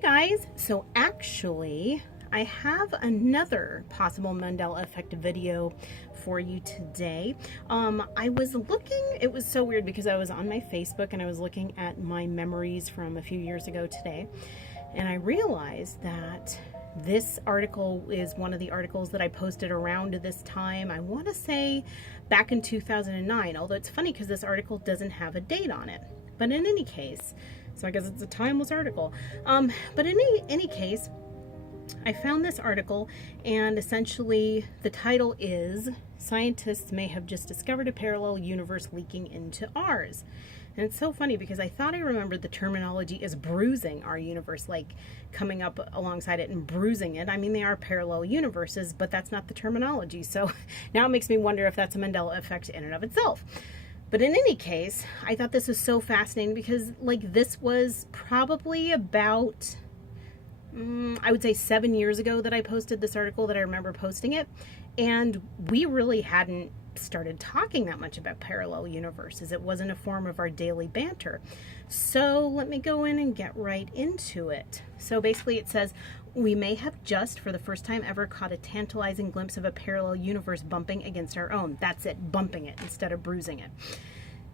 guys, so actually I have another possible Mandela effect video for you today. I was looking, it was so weird because I was on my Facebook and I was looking at my memories from a few years ago today, and I realized that this article is one of the articles that I posted around this time. I want to say back in 2009, although it's funny because this article doesn't have a date on it. But in any case, so I guess it's a timeless article. But in any case, I found this article, and essentially the title is "Scientists May Have Just Discovered a Parallel Universe Leaking into Ours." And it's so funny because I thought I remembered the terminology as bruising our universe, like coming up alongside it and bruising it. I mean, they are parallel universes, but that's not the terminology. So now it makes me wonder if that's a Mandela effect in and of itself. But in any case, I thought this was so fascinating because, like, this was probably about, I would say 7 years ago that I posted this article, that I remember posting it. And we really hadn't started talking that much about parallel universes. It wasn't a form of our daily banter. So let me go in and get right into it. So basically it says, we may have just, for the first time ever, caught a tantalizing glimpse of a parallel universe bumping against our own. That's it, bumping it instead of bruising it.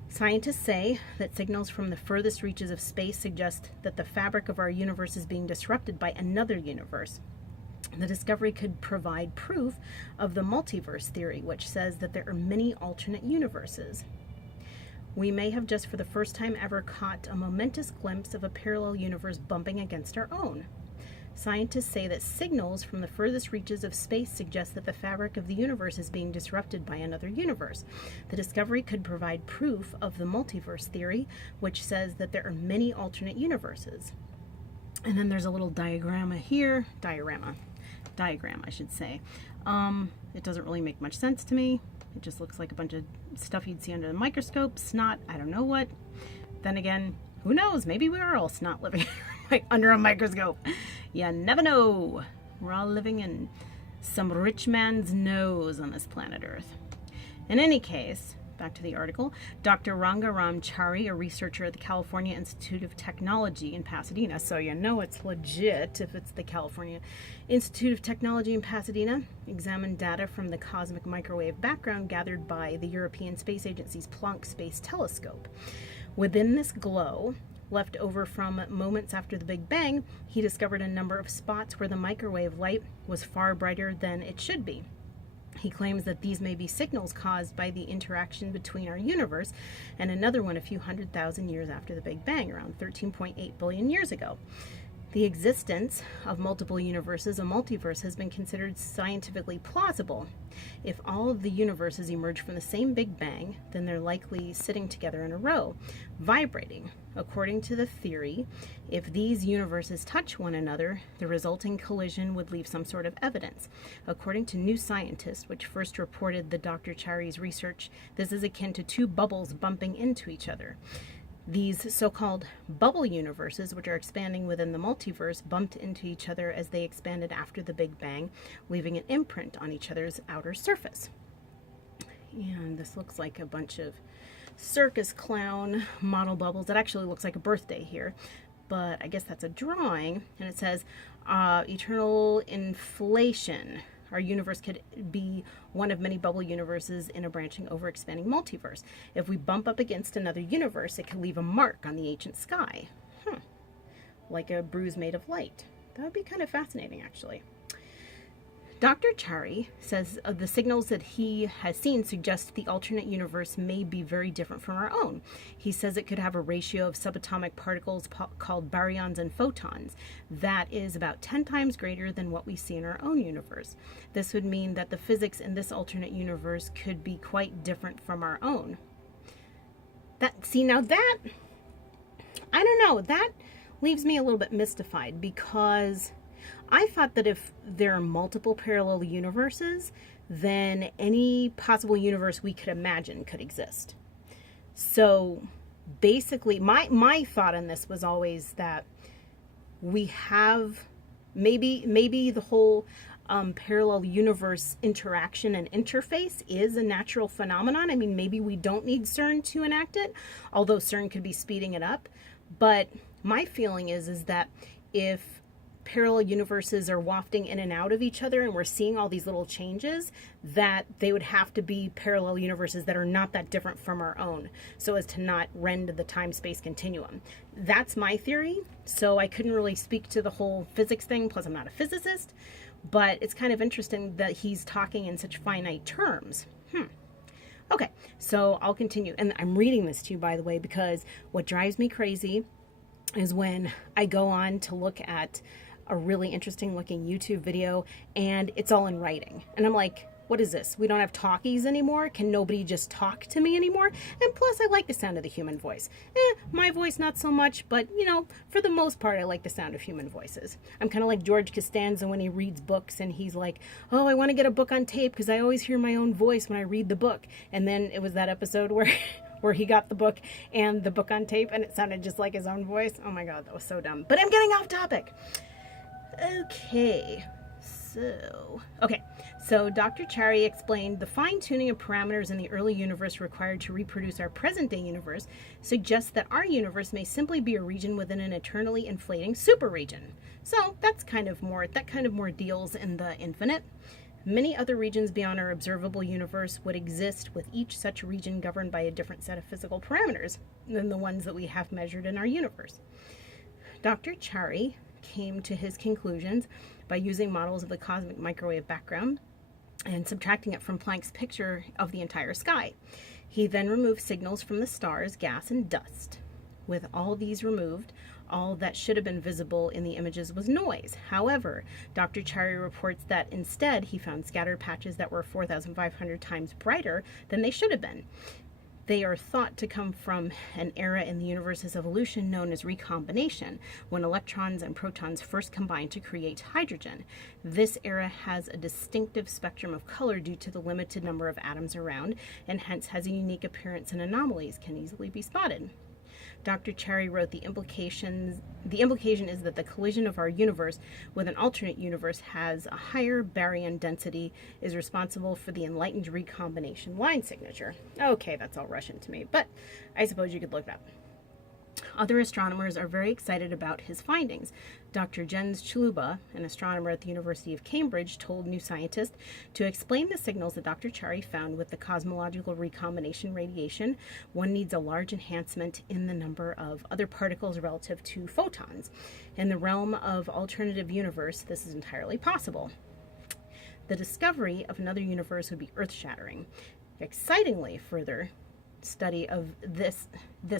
Scientists say that signals from the furthest reaches of space suggest that the fabric of our universe is being disrupted by another universe. The discovery could provide proof of the multiverse theory, which says that there are many alternate universes. We may have just for the first time ever caught a momentous glimpse of a parallel universe bumping against our own. Scientists say that signals from the furthest reaches of space suggest that the fabric of the universe is being disrupted by another universe. The discovery could provide proof of the multiverse theory, which says that there are many alternate universes. And then there's a little diagram here. Diagram, I should say. It doesn't really make much sense to me. It just looks like a bunch of stuff you'd see under the microscope. Snot, I don't know what. Then again, who knows? Maybe we are all snot living under a microscope. You never know. We're all living in some rich man's nose on this planet Earth. In any case, back to the article, Dr. Ranga-Ram Chary, a researcher at the California Institute of Technology in Pasadena, so you know it's legit if it's the California Institute of Technology in Pasadena, examined data from the cosmic microwave background gathered by the European Space Agency's Planck Space Telescope. Within this glow, left over from moments after the Big Bang, he discovered a number of spots where the microwave light was far brighter than it should be. He claims that these may be signals caused by the interaction between our universe and another one a few 100,000 years after the Big Bang, around 13.8 billion years ago. The existence of multiple universes, a multiverse, has been considered scientifically plausible. If all of the universes emerge from the same Big Bang, then they're likely sitting together in a row, vibrating. According to the theory, if these universes touch one another, the resulting collision would leave some sort of evidence. According to New Scientist, which first reported the Dr. Chary's research, this is akin to two bubbles bumping into each other. These so-called bubble universes, which are expanding within the multiverse, bumped into each other as they expanded after the Big Bang, leaving an imprint on each other's outer surface. And this looks like a bunch of circus clown model bubbles. It actually looks like a birthday here, but I guess that's a drawing. And it says, eternal inflation. Our universe could be one of many bubble universes in a branching, over-expanding multiverse. If we bump up against another universe, it could leave a mark on the ancient sky. Like a bruise made of light. That would be kind of fascinating, actually. Dr. Chary says the signals that he has seen suggest the alternate universe may be very different from our own. He says it could have a ratio of subatomic particles called baryons and photons that is about 10 times greater than what we see in our own universe. This would mean that the physics in this alternate universe could be quite different from our own. Now that, I don't know, that leaves me a little bit mystified, because I thought that if there are multiple parallel universes, then any possible universe we could imagine could exist. So basically, my thought on this was always that we have maybe the whole parallel universe interaction and interface is a natural phenomenon. I mean, maybe we don't need CERN to enact it, although CERN could be speeding it up. But my feeling is that if parallel universes are wafting in and out of each other and we're seeing all these little changes, that they would have to be parallel universes that are not that different from our own, so as to not rend the time-space continuum. That's my theory, so I couldn't really speak to the whole physics thing, plus I'm not a physicist, but it's kind of interesting that he's talking in such finite terms. Okay, so I'll continue. And I'm reading this to you, by the way, because what drives me crazy is when I go on to look at a really interesting looking YouTube video and it's all in writing. And I'm like, what is this? We don't have talkies anymore? Can nobody just talk to me anymore? And plus, I like the sound of the human voice. My voice, not so much, but you know, for the most part, I like the sound of human voices. I'm kind of like George Costanza when he reads books and he's like, oh, I want to get a book on tape because I always hear my own voice when I read the book. And then it was that episode where he got the book and the book on tape and it sounded just like his own voice. Oh my God, that was so dumb. But I'm getting off topic. Okay, so Dr. Chary explained the fine-tuning of parameters in the early universe required to reproduce our present-day universe suggests that our universe may simply be a region within an eternally inflating superregion. So that kind of more deals in the infinite. Many other regions beyond our observable universe would exist, with each such region governed by a different set of physical parameters than the ones that we have measured in our universe. Dr. Chary came to his conclusions by using models of the cosmic microwave background and subtracting it from Planck's picture of the entire sky. He then removed signals from the stars, gas, and dust. With all these removed, all that should have been visible in the images was noise. However, Dr. Chary reports that instead he found scattered patches that were 4,500 times brighter than they should have been. They are thought to come from an era in the universe's evolution known as recombination, when electrons and protons first combine to create hydrogen. This era has a distinctive spectrum of color due to the limited number of atoms around, and hence has a unique appearance, and anomalies can easily be spotted. Dr. Chary wrote the implication is that the collision of our universe with an alternate universe has a higher baryon density, is responsible for the enlightened recombination line signature. Okay, that's all Russian to me, but I suppose you could look it up. Other astronomers are very excited about his findings. Dr. Jens Chalupa, an astronomer at the University of Cambridge, told New Scientist to explain the signals that Dr. Chary found with the cosmological recombination radiation, one needs a large enhancement in the number of other particles relative to photons. In the realm of alternative universe, this is entirely possible. The discovery of another universe would be earth-shattering. Excitingly, further study of this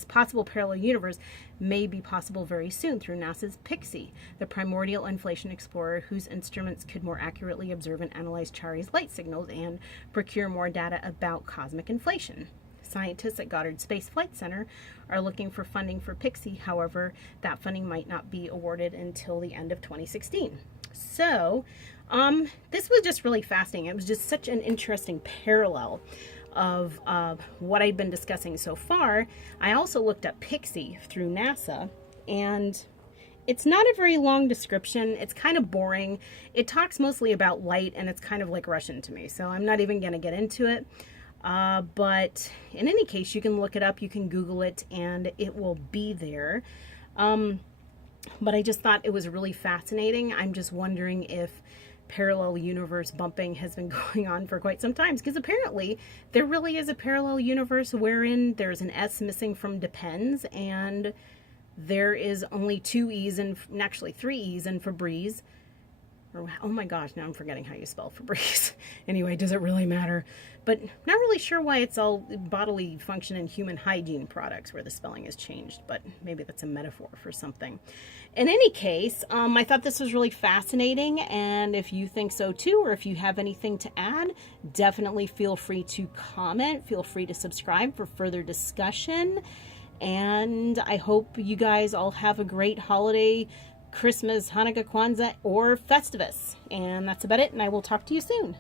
possible parallel universe may be possible very soon through NASA's PIXI, the primordial inflation explorer, whose instruments could more accurately observe and analyze Chary's light signals and procure more data about cosmic inflation. Scientists at Goddard Space Flight Center are looking for funding for PIXI. However, that funding might not be awarded until the end of 2016. So, this was just really fascinating. It was just such an interesting parallel of what I'd been discussing so far. I also looked up PIXI through NASA, and it's not a very long description. It's kind of boring. It talks mostly about light, and it's kind of like Russian to me, so I'm not even going to get into it. But in any case, you can look it up, you can Google it, and it will be there. But I just thought it was really fascinating. I'm just wondering if parallel universe bumping has been going on for quite some time, because apparently there really is a parallel universe wherein there's an S missing from depends, and there is only 2 E's and actually 3 E's in Febreze. Oh my gosh, now I'm forgetting how you spell Febreze. Anyway, does it really matter? But not really sure why it's all bodily function and human hygiene products where the spelling is changed, but maybe that's a metaphor for something. In any case, I thought this was really fascinating, and if you think so too, or if you have anything to add, definitely feel free to comment, feel free to subscribe for further discussion, and I hope you guys all have a great holiday, Christmas, Hanukkah, Kwanzaa, or Festivus. And that's about it, and I will talk to you soon.